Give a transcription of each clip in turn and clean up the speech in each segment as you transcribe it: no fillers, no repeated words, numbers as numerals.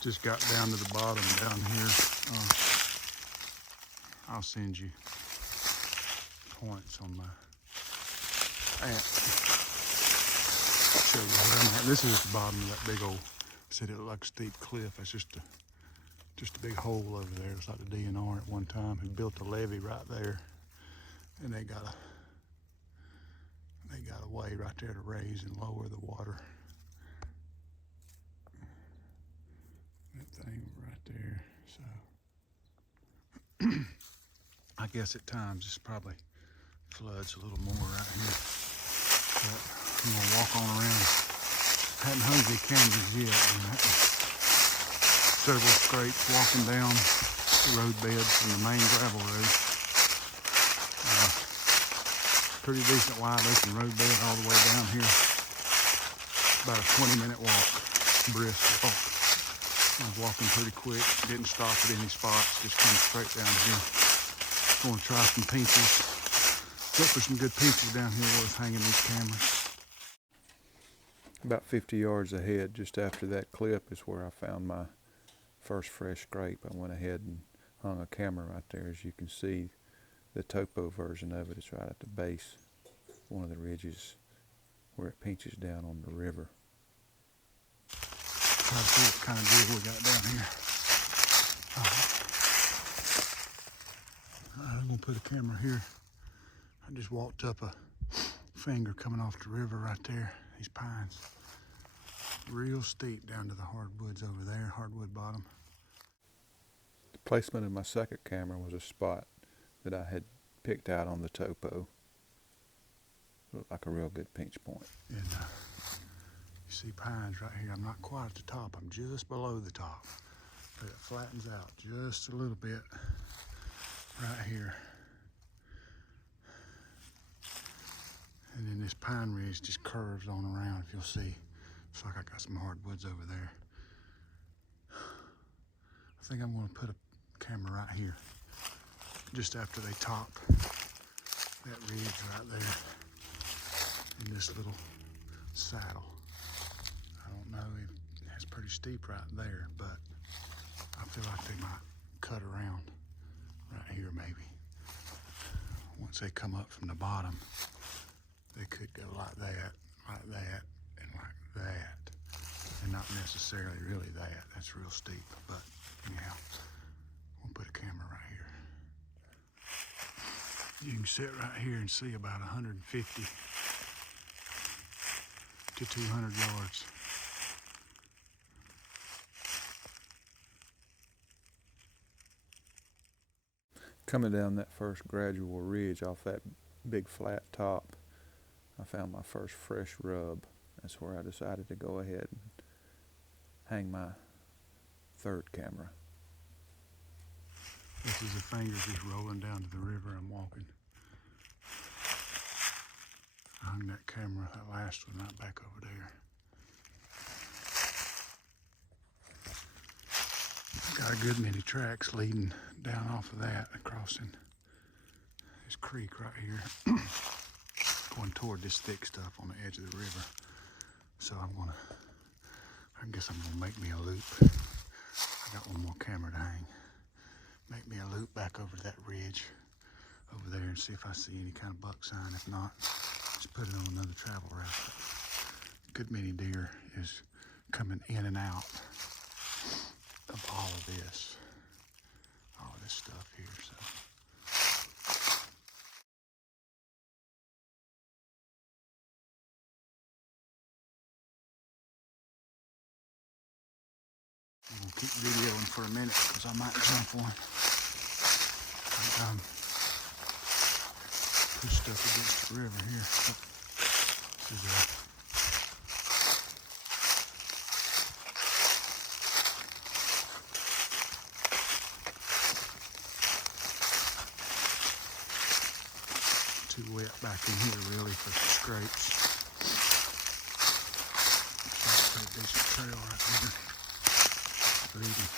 Just got down to the bottom down here. I'll send you points on my app. Show you where I'm at. This is at the bottom of that big old, said it looked like a steep cliff. That's just a big hole over there. It's like the DNR at one time who built a levee right there, and they got a way right there to raise and lower the water. That thing right there. So I guess at times this probably floods a little more right here. But I'm gonna walk on around. Hadn't hung the cameras yet. Several scrapes walking down the road bed from the main gravel road. Pretty decent wide open road bed all the way down here. About a 20-minute walk, brisk walk. I was walking pretty quick, didn't stop at any spots, just came straight down here. Going to try some pinches. Look for some good pinches down here where it's hanging these cameras. About 50 yards ahead, just after that clip, is where I found my first fresh scrape. I went ahead and hung a camera right there. As you can see, the topo version of it is right at the base, one of the ridges where it pinches down on the river. Try to see what kind of deal we got down here. I'm gonna put a camera here. I just walked up a finger coming off the river right there. These pines, real steep down to the hardwoods over there, hardwood bottom. The placement of my second camera was a spot that I had picked out on the topo. Looked like a real good pinch point. And you see pines right here. I'm not quite at the top. I'm just below the top. But it flattens out just a little bit right here. And then this pine ridge just curves on around, if you'll see. Looks like I got some hardwoods over there. I think I'm gonna put a camera right here, just after they top that ridge right there in this little saddle. I don't know, it's pretty steep right there, but I feel like they might cut around right here maybe. Once they come up from the bottom, they could go like that, and like that, and not necessarily really that. That's real steep, but anyhow, we'll put a camera right here. You can sit right here and see about 150 to 200 yards. Coming down that first gradual ridge off that big flat top, I found my first fresh rub. That's where I decided to go ahead and hang my third camera. This is the fingers just rolling down to the river I'm walking. I hung that camera, that last one, right back over there. Got a good many tracks leading down off of that, crossing this creek right here, going toward this thick stuff on the edge of the river. So I guess I'm gonna make me a loop. I got one more camera to hang. Make me a loop back over that ridge over there and see if I see any kind of buck sign. If not, just put it on another travel route. A good many deer is coming in and out of all of this stuff here. So I'm gonna keep videoing for a minute because I might jump one. Pushed up against the river here. This is too wet back in here really for scrapes. That's a pretty decent trail right there. Leading,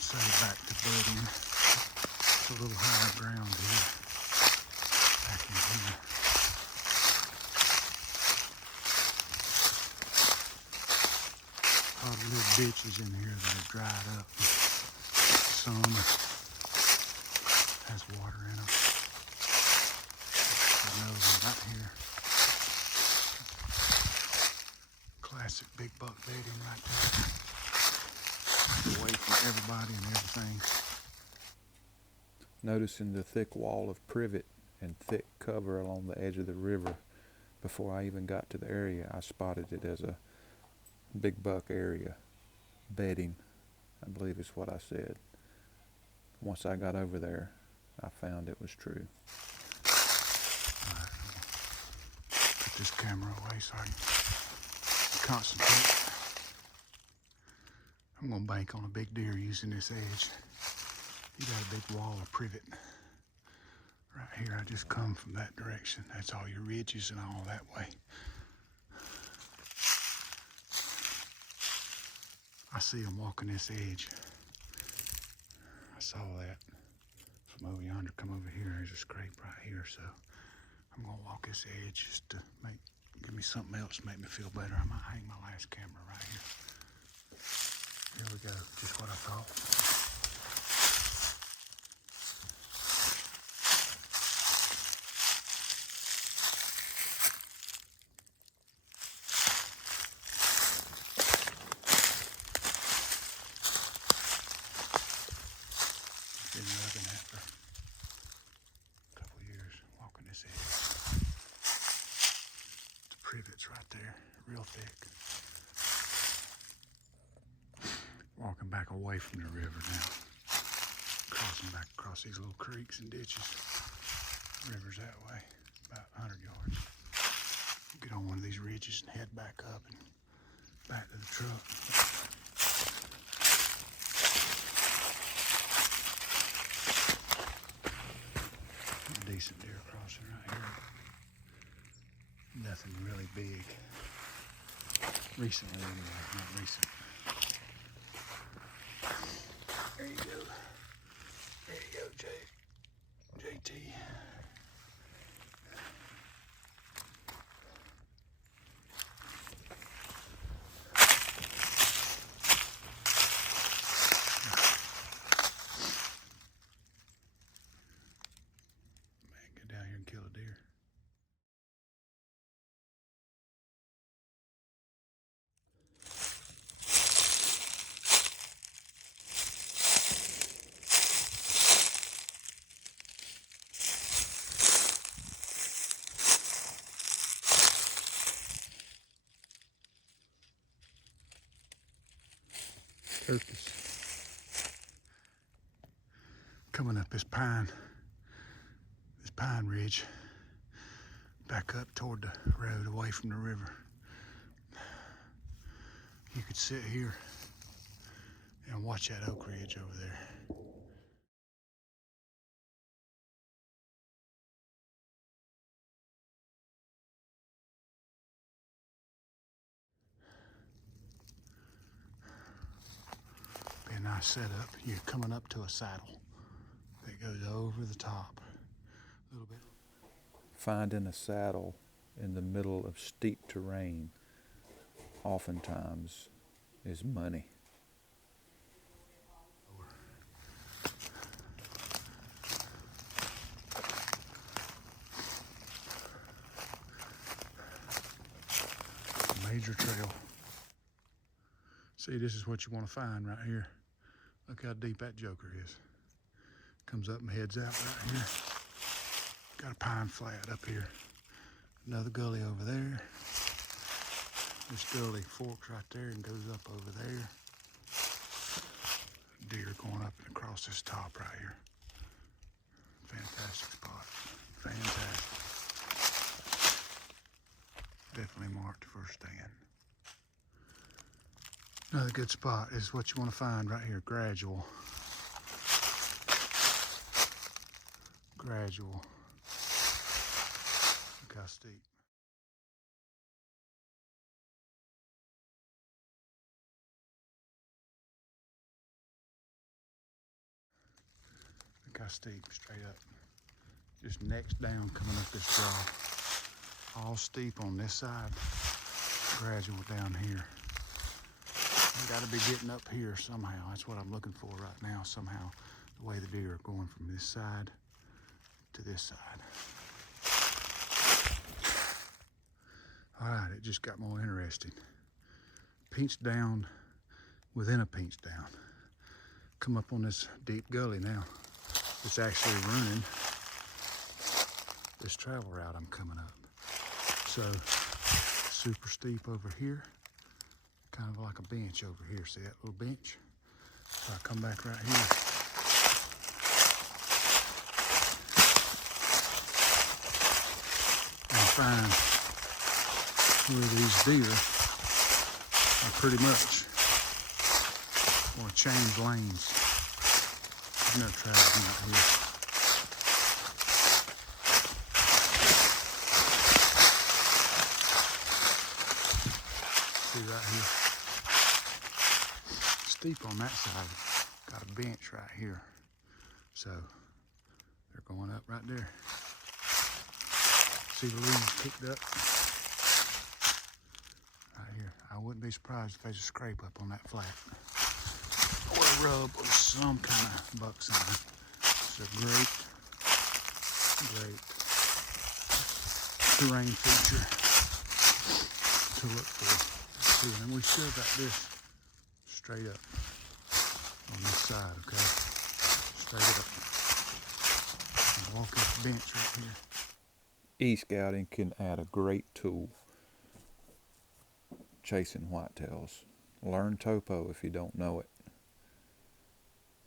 say back to bedding. It's a little higher ground here, back in here. Hardwood little ditches in here that are dried up. Some has water in them. Another right here. Classic big buck bedding right there. Away from everybody and everything. Noticing the thick wall of privet and thick cover along the edge of the river, before I even got to the area, I spotted it as a big buck area. Bedding, I believe is what I said. Once I got over there, I found it was true. Alright, put this camera away so I can concentrate. I'm gonna bank on a big deer using this edge. You got a big wall of privet. Right here, I just come from that direction. That's all your ridges and all that way. I see them walking this edge. I saw that from over yonder. Come over here, there's a scrape right here. So I'm gonna walk this edge just to give me something else, make me feel better. I might hang my last camera right here. Here we go, just what I thought. Been rubbing that for a couple years, walking this edge. The privet's right there, real thick. Walking back away from the river now. Crossing back across these little creeks and ditches. River's that way, about 100 yards. Get on one of these ridges and head back up and back to the truck. Decent deer crossing right here. Nothing really big. Recently anyway, not recent. There you go. There you go, JT. Man, get down here and kill a deer. Turkeys. Coming up this pine ridge, back up toward the road away from the river. You could sit here and watch that oak ridge over there. Be a nice setup. You're coming up to a saddle that goes over the top a little bit. Finding a saddle in the middle of steep terrain oftentimes is money. Major trail. See, this is what you want to find right here. Look how deep that joker is. Comes up and heads out right here. Got a pine flat up here. Another gully over there. This gully forks right there and goes up over there. Deer going up and across this top right here. Fantastic spot. Fantastic. Definitely marked for stand. Another good spot is what you want to find right here. Gradual. Gradual. Look how steep. Look how steep, straight up. Just next down coming up this draw. All steep on this side. Gradual down here. I gotta be getting up here somehow. That's what I'm looking for right now, somehow. The way the deer are going from this side to this side. All right, it just got more interesting. Pinch down within a pinch down. Come up on this deep gully now. It's actually running this travel route I'm coming up. So super steep over here, kind of like a bench over here. See that little bench? So I come back right here. And find where these deer are pretty much going to change lanes. There's no traveling out here. See right here. Steep on that side. Got a bench right here. So they're going up right there. See the leaves kicked up? Right here. I wouldn't be surprised if there's a scrape up on that flat. Or a rub or some kind of buck sign. It's a great terrain feature to look for. See, and then we still got this straight up on this side, okay? Straight up. And walk this bench right here. eScouting can add a great tool chasing whitetails. Learn topo if you don't know it.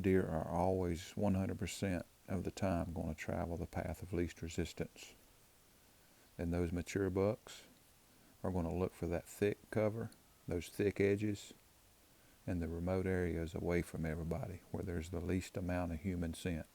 Deer are always 100% of the time going to travel the path of least resistance. And those mature bucks are going to look for that thick cover, those thick edges, and the remote areas away from everybody where there's the least amount of human scent.